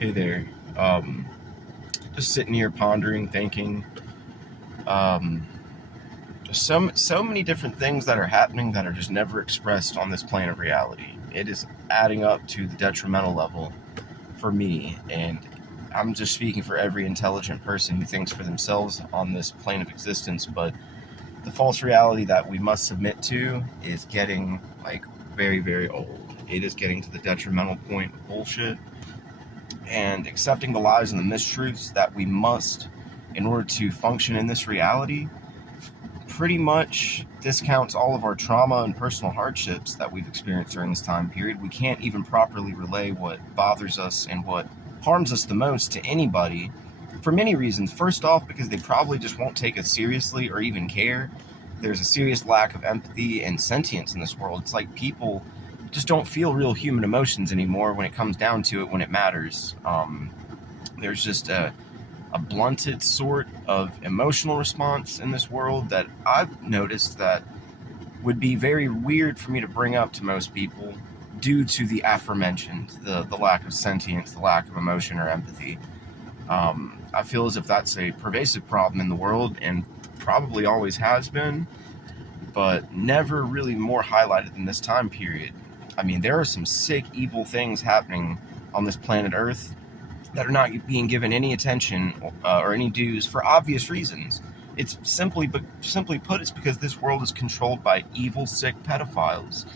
Hey there. Just sitting here pondering, thinking. Um, so many different things that are happening that are just never expressed on this plane of reality. It is adding up to the detrimental level for me, and I'm just speaking for every intelligent person who thinks for themselves on this plane of existence. But the false reality that we must submit to is getting very, very old. It is getting to the detrimental point of bullshit and accepting the lies and the mistruths that we must in order to function in this reality pretty much discounts all of our trauma and personal hardships that we've experienced during this time period. We can't even properly relay what bothers us and what harms us the most to anybody for many reasons. First off, because they probably just won't take us seriously or even care. There's a serious lack of empathy and sentience in this world. It's like people just don't feel real human emotions anymore when it comes down to it, when it matters. There's just a blunted sort of emotional response in this world that I've noticed that would be very weird for me to bring up to most people due to the aforementioned, the lack of sentience, the lack of emotion or empathy. I feel as if that's a pervasive problem in the world and probably always has been, but never really more highlighted in this time period. I mean, there are some sick, evil things happening on this planet Earth that are not being given any attention or any dues for obvious reasons. It's simply put, it's because this world is controlled by evil, sick pedophiles.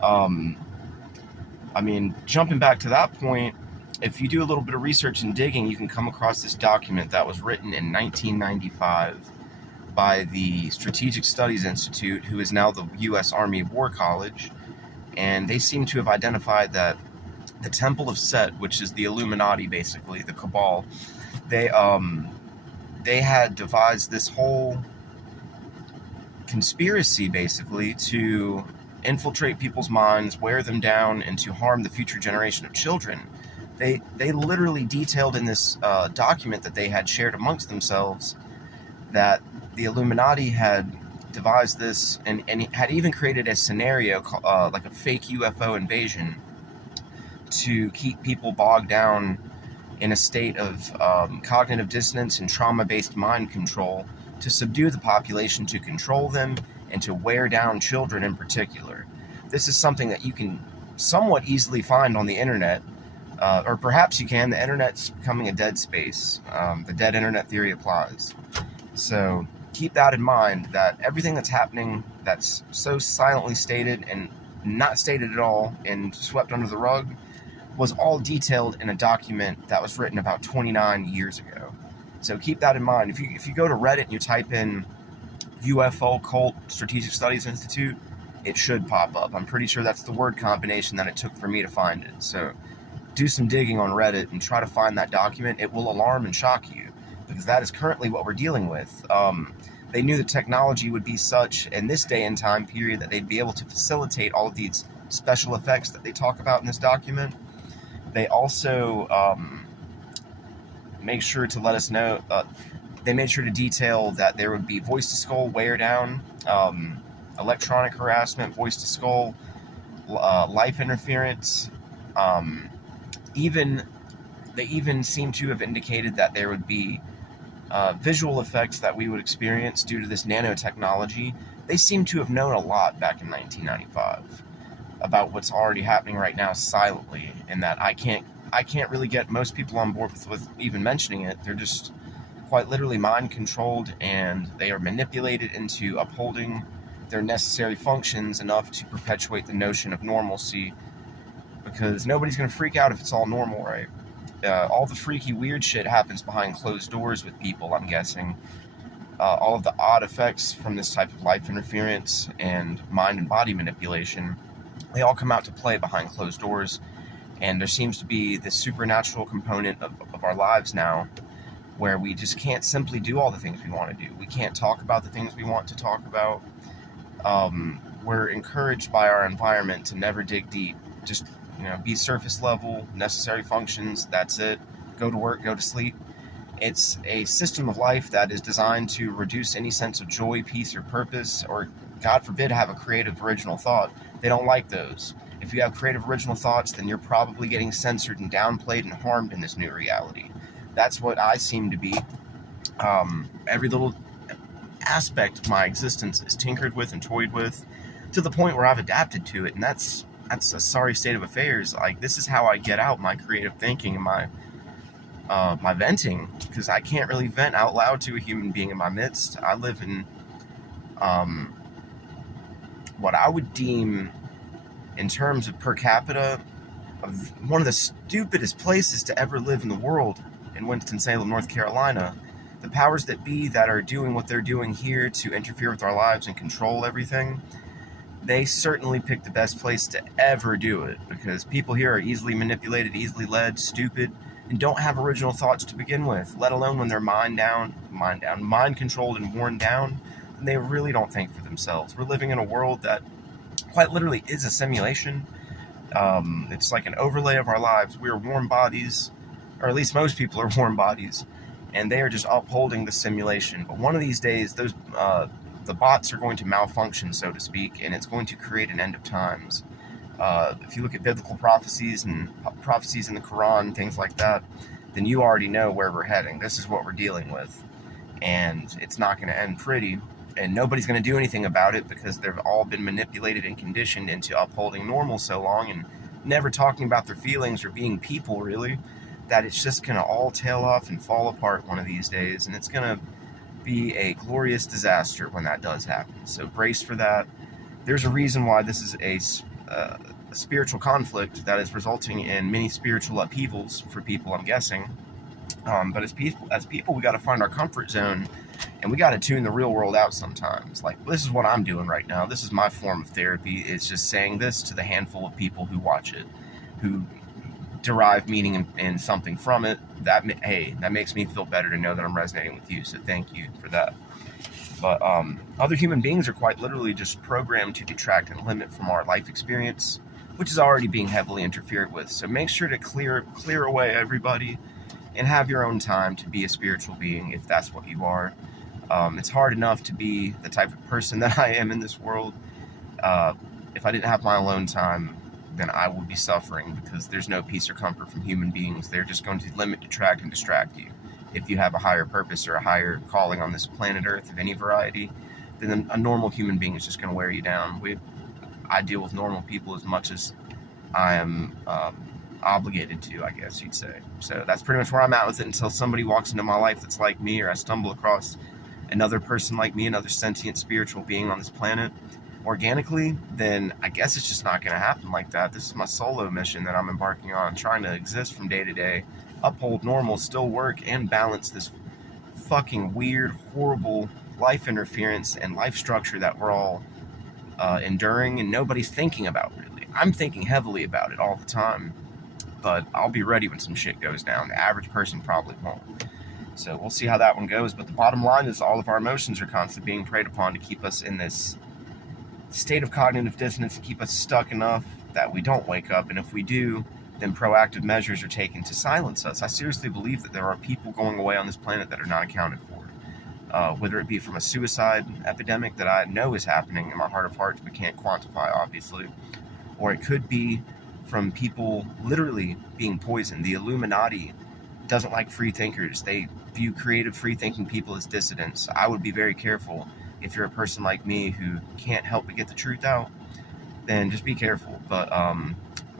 I mean, jumping back to that point, if you do a little bit of research and digging, you can come across this document that was written in 1995 by the Strategic Studies Institute, who is now the U.S. Army War College, and they seem to have identified that the Temple of Set, which is the Illuminati, basically the cabal, they had devised this whole conspiracy basically to infiltrate people's minds, wear them down, and to harm the future generation of children. They literally detailed in this document that they had shared amongst themselves that the Illuminati had devised this and had even created a scenario like a fake UFO invasion to keep people bogged down in a state of cognitive dissonance and trauma-based mind control, to subdue the population, to control them, and to wear down children in particular. This is something that you can somewhat easily find on the internet, or perhaps you can. The internet's becoming a dead space. The dead internet theory applies. So keep that in mind, that everything that's happening that's so silently stated and not stated at all and swept under the rug was all detailed in a document that was written about 29 years ago. So keep that in mind. If you go to Reddit and you type in UFO Cult Strategic Studies Institute, it should pop up. I'm pretty sure that's the word combination that it took for me to find it. So do some digging on Reddit and try to find that document. It will alarm and shock you, because that is currently what we're dealing with. They knew the technology would be such in this day and time period that they'd be able to facilitate all of these special effects that they talk about in this document. They also make sure to let us know, they made sure to detail that there would be voice-to-skull wear down, electronic harassment, voice-to-skull, life interference. They even seem to have indicated that there would be visual effects that we would experience due to this nanotechnology. They seem to have known a lot back in 1995 about what's already happening right now silently, and that I can't really get most people on board with even mentioning it. They're just quite literally mind controlled, and they are manipulated into upholding their necessary functions enough to perpetuate the notion of normalcy, because nobody's going to freak out if it's all normal, right? All the freaky weird shit happens behind closed doors with people, I'm guessing. All of the odd effects from this type of life interference and mind and body manipulation, they all come out to play behind closed doors, and there seems to be this supernatural component of our lives now where we just can't simply do all the things we want to do. We can't talk about the things we want to talk about. We're encouraged by our environment to never dig deep. Just, be surface level, necessary functions, that's it. Go to work, go to sleep. It's a system of life that is designed to reduce any sense of joy, peace, or purpose, or, God forbid, have a creative, original thought. They don't like those. If you have creative original thoughts, then you're probably getting censored and downplayed and harmed in this new reality. That's what I seem to be. Every little aspect of my existence is tinkered with and toyed with, to the point where I've adapted to it, and that's a sorry state of affairs. Like, this is how I get out my creative thinking and my venting, because I can't really vent out loud to a human being in my midst. I live in what I would deem, in terms of per capita, of one of the stupidest places to ever live in the world, in Winston-Salem, North Carolina. The powers that be that are doing what they're doing here to interfere with our lives and control everything, they certainly picked the best place to ever do it, because people here are easily manipulated, easily led, stupid, and don't have original thoughts to begin with, let alone when they're mind controlled and worn down, and they really don't think for themselves. We're living in a world that quite literally is a simulation. It's like an overlay of our lives. We are warm bodies, or at least most people are warm bodies, and they are just upholding the simulation. But one of these days, the bots are going to malfunction, so to speak, and it's going to create an end of times. If you look at biblical prophecies and prophecies in the Quran, things like that, then you already know where we're heading. This is what we're dealing with, and it's not going to end pretty, and nobody's going to do anything about it, because they've all been manipulated and conditioned into upholding normal so long and never talking about their feelings or being people, really, that it's just going to all tail off and fall apart one of these days, and it's going to be a glorious disaster when that does happen. So brace for that. There's a reason why this is a spiritual conflict that is resulting in many spiritual upheavals for people, I'm guessing. But as people, we got to find our comfort zone, and we got to tune the real world out sometimes. Like, this is what I'm doing right now. This is my form of therapy. It's just saying this to the handful of people who watch it, who derive meaning in something from it. That makes me feel better to know that I'm resonating with you, so thank you for that. But other human beings are quite literally just programmed to detract and limit from our life experience, which is already being heavily interfered with. So make sure to clear away everybody and have your own time to be a spiritual being, if that's what you are. It's hard enough to be the type of person that I am in this world. If I didn't have my alone time, then I would be suffering, because there's no peace or comfort from human beings. They're just going to limit, detract, and distract you. If you have a higher purpose or a higher calling on this planet Earth of any variety, then a normal human being is just going to wear you down. I deal with normal people as much as I am obligated to, I guess you'd say. So that's pretty much where I'm at with it, until somebody walks into my life that's like me, or I stumble across another person like me, another sentient spiritual being on this planet organically, then I guess it's just not going to happen like that. This is my solo mission that I'm embarking on, trying to exist from day to day, uphold normal, still work, and balance this fucking weird, horrible life interference and life structure that we're all enduring, and nobody's thinking about, really. I'm thinking heavily about it all the time, but I'll be ready when some shit goes down. The average person probably won't. So we'll see how that one goes, but the bottom line is all of our emotions are constantly being preyed upon to keep us in this state of cognitive dissonance, to keep us stuck enough that we don't wake up, and if we do, then proactive measures are taken to silence us. I seriously believe that there are people going away on this planet that are not accounted for, whether it be from a suicide epidemic that I know is happening in my heart of hearts but can't quantify, obviously, or it could be from people literally being poisoned. The Illuminati doesn't like free thinkers. They view creative, free-thinking people as dissidents. I would be very careful. If you're a person like me who can't help but get the truth out, then just be careful. But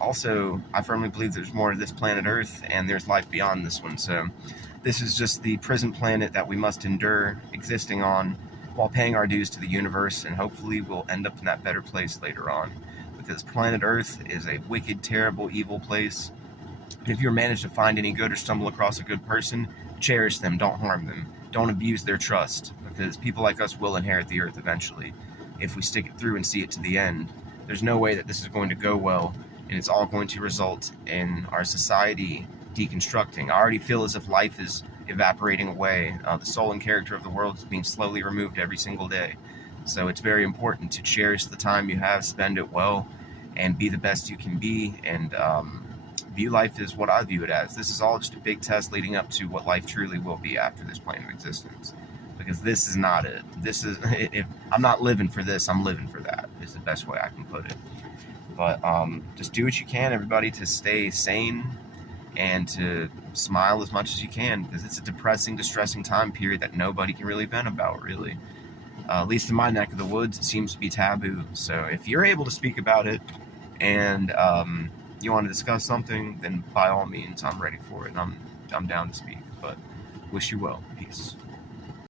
also, I firmly believe there's more to this planet Earth, and there's life beyond this one. So this is just the prison planet that we must endure existing on while paying our dues to the universe, and hopefully we'll end up in that better place later on. Because planet Earth is a wicked, terrible, evil place. If you manage to find any good or stumble across a good person, cherish them, don't harm them. Don't abuse their trust, because people like us will inherit the earth eventually if we stick it through and see it to the end. There's no way that this is going to go well, and it's all going to result in our society deconstructing. I already feel as if life is evaporating away. The soul and character of the world is being slowly removed every single day. So it's very important to cherish the time you have, spend it well, and be the best you can be, and view life as what I view it as. This is all just a big test leading up to what life truly will be after this plane of existence. Because this is not it. If I'm not living for this, I'm living for that, is the best way I can put it. But just do what you can, everybody, to stay sane and to smile as much as you can, because it's a depressing, distressing time period that nobody can really vent about, really. At least in my neck of the woods, it seems to be taboo. So if you're able to speak about it and you want to discuss something, then by all means, I'm ready for it. And I'm down to speak. But wish you well. Peace.